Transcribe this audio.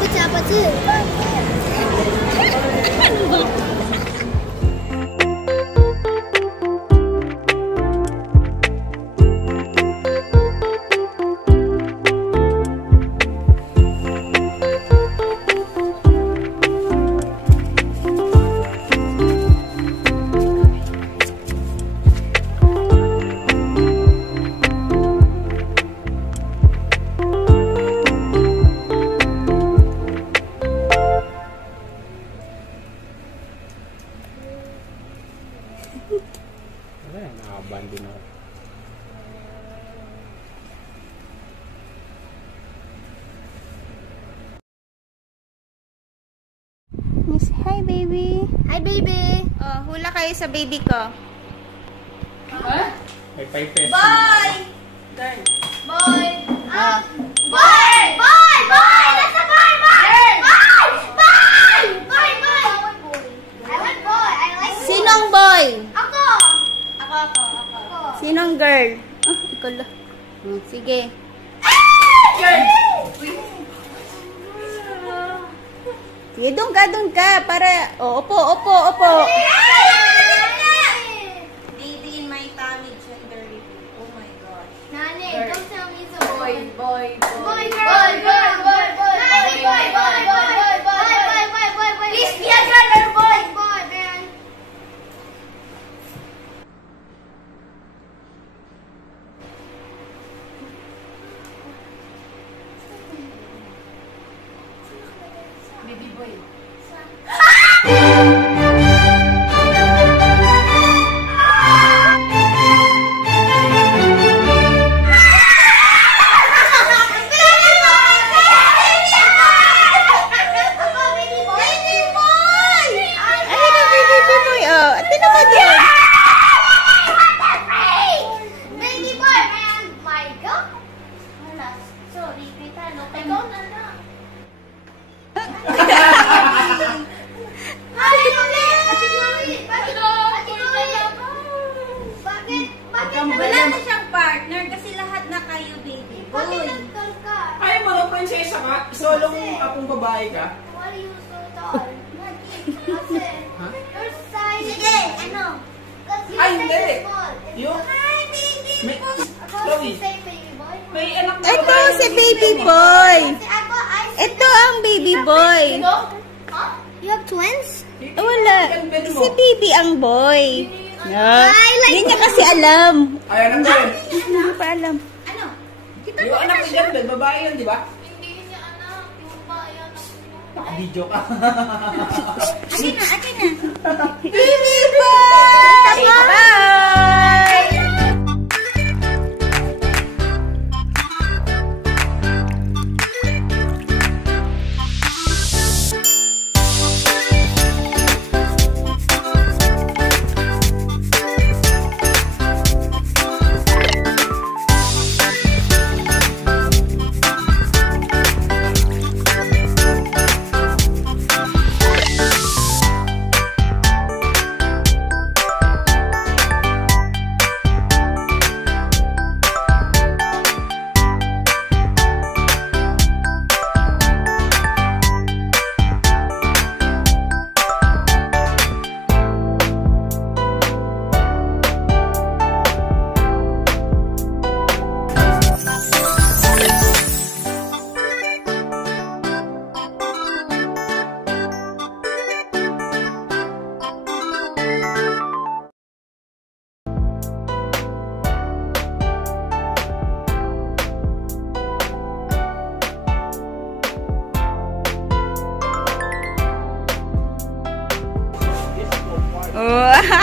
不加不字。Nakabandin ako. Miss, hi baby. Hi, baby. Oh, hula kayo sa baby ko. May 5 pesos. Boy! Boy! Boy! Boy! Boy! That's a boy! Boy! Boy! Boy! Boy! Boy! I want boy. I like boy. Sinong boy? Ako! Ako. Sinong girl? Oh, ikaw lang. Sige. Sige, doon ka. Para, opo. Baby in my tummy, gender review. Oh my gosh. Nani, don't tell me it's a boy. Boy. Boy, girl, boy. Nani, boy. Please be a girl or boy. Boy, man. Baby boy. Wala na siyang partner kasi lahat na kayo, baby boy. Ay, mga prinsesa ka? Solong akong babae ka? Why are you so tall? Ha? Your size. Sige, ano? Ay, hindi. Yung... Hi, baby May... boy. Chloe, Say baby boy. may anak na Ito babae. si baby boy. Ako, Ito ang baby boy. Huh? You have twins? Wala. Si baby ang boy. Yeah. Hindi niya kasi alam. Ay, anak ko yun. Hindi pa alam. Ano? Yung anak ni Gandun, babae yun, di ba? Hindi niya anak. Yung ba yan? Naka-video ka. Akin na. Baby boy! Bye! Oh,